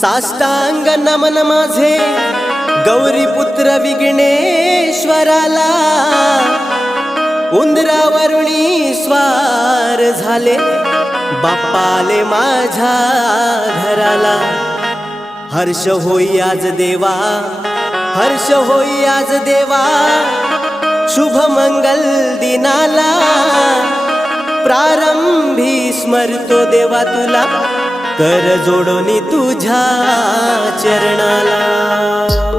साष्टांग नमन माझे गौरीपुत्र विघ्नेश्वराला. उंदरावरुणी स्वार झाले बाप्पाले माझ्या घराला. हर्ष होई आज देवा हर्ष होई आज देवा शुभ मंगल दिनाला. प्रारंभी स्मरतो देवा तुला. कर जोडोनी तुझ्या चरणाला.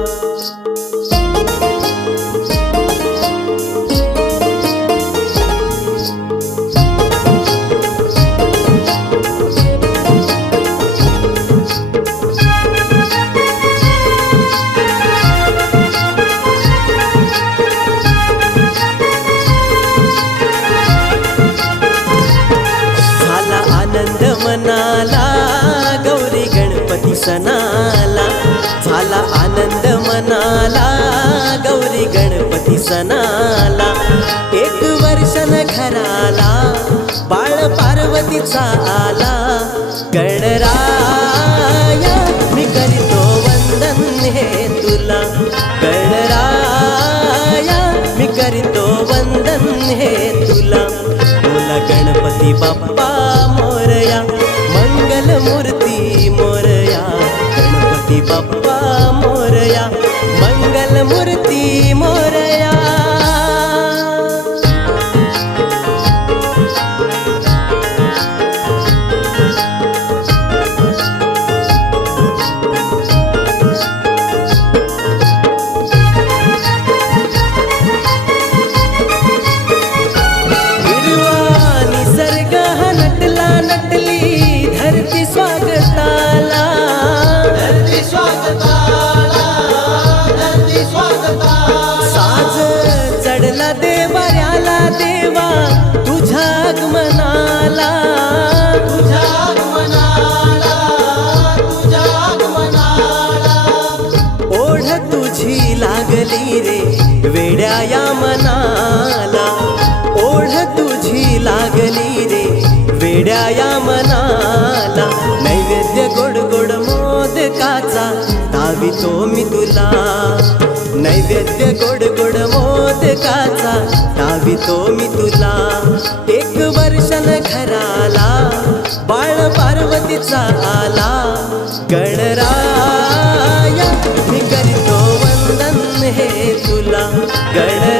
गौरी गणपती सणाला. एक वर्षन घराला बाळ पार्वतीचा आला. गणराया मी करीतो वंदन हे तुला. गणराया मी करीतो वंदन हे तुला. तुला गणपती बाप्पा नटला धरती स्वागताला. धरती स्वागताला धरती स्वागताला. साज चढला देवा तुझ्या आगमनाला. तुझ्या आगमनाला तुझ्या आगमनाला. ओढ तुझी लागली रे वेड्या या मनाला. ओढ तुझी लागली रे वेड्या या मनाला नैवेद्य गोड गोड मोदकाचा दावितो मी तुला. नैवेद्य गोड गोड मोदकाचा दावितो मी तुला. एक वर्षन घराला बाळ पार्वतीचा आला. गणराया मी करतो वंदन हे तुला. गण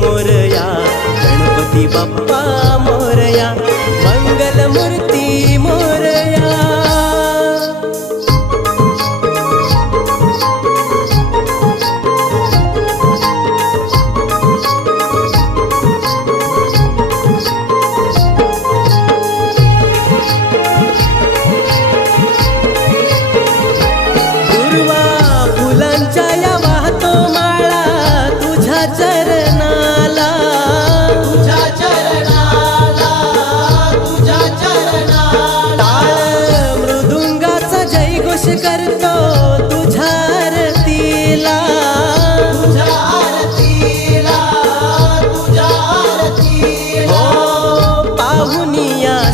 मोरया गणपती बाप्पा मोरया मंगलमूर्ती मोरया. दुर्वा फुलांच्या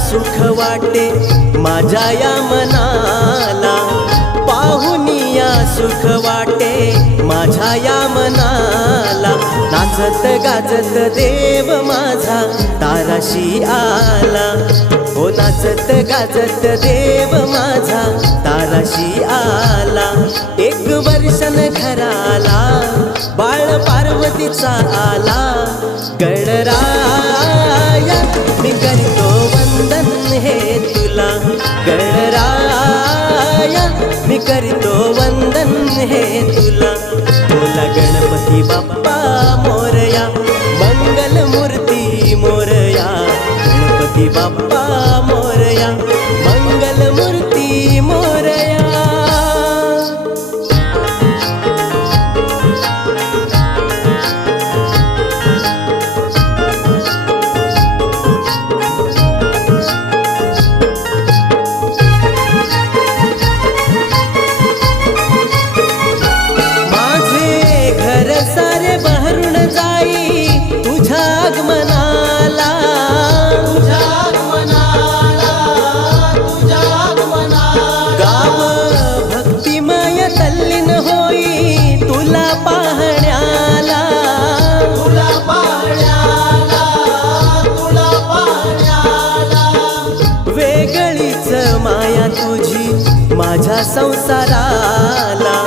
सुख वाटे माझ्या या मनाला. पाहुनिया सुख वाटे माझ्या या मनाला. नाचत गाजत देव माझा ताराशी आला. हो नाचत गाजत देव माझा ताराशी आला. एक वर्षन घराला बाळ पार्वतीचा आला. गणराया मी करतो वंदन हे तुला. गणराया मी करतो वंदन हे तुला. गणपती बाप्पा मोरया मंगल मूर्ती मोरया गणपती बाप्पा मोरया. संसाराला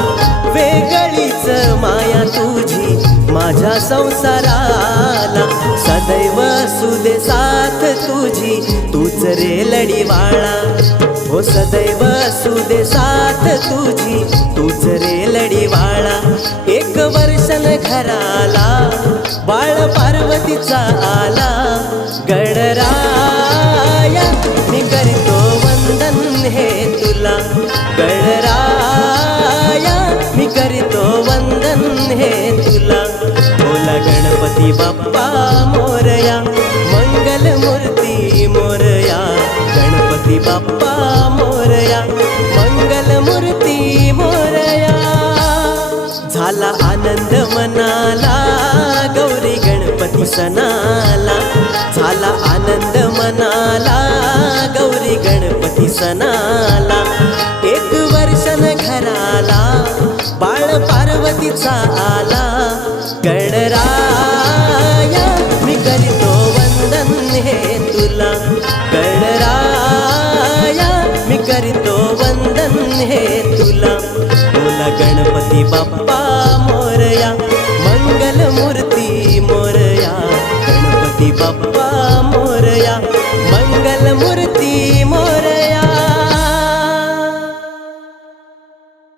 वेगळीच माया तुझी. माझ्या संसाराला सदैव सुदे साथ तुझी. तूच रे लढीवाळा. हो सदैव सुदे साथ तुझी. तूच रे लढीवाळा. एक वर्षन घराला बाळ पार्वतीचा आला. गणपती बाप्पा मोरया मंगल मूर्ती मोरया. गणपती बाप्पा मोरया मंगल मूर्ती मोरया. झाला आनंद मनाला गौरी गणपती सणाला. झाला आनंद मनाला गौरी गणपती सणाला. एक वर्षन घराला बाळ पार्वतीचा आला. गणरा गणपती बाप्पा मोरया मंगल मूर्ती मोरया गणपती बाप्पा मोरया मंगल मूर्ती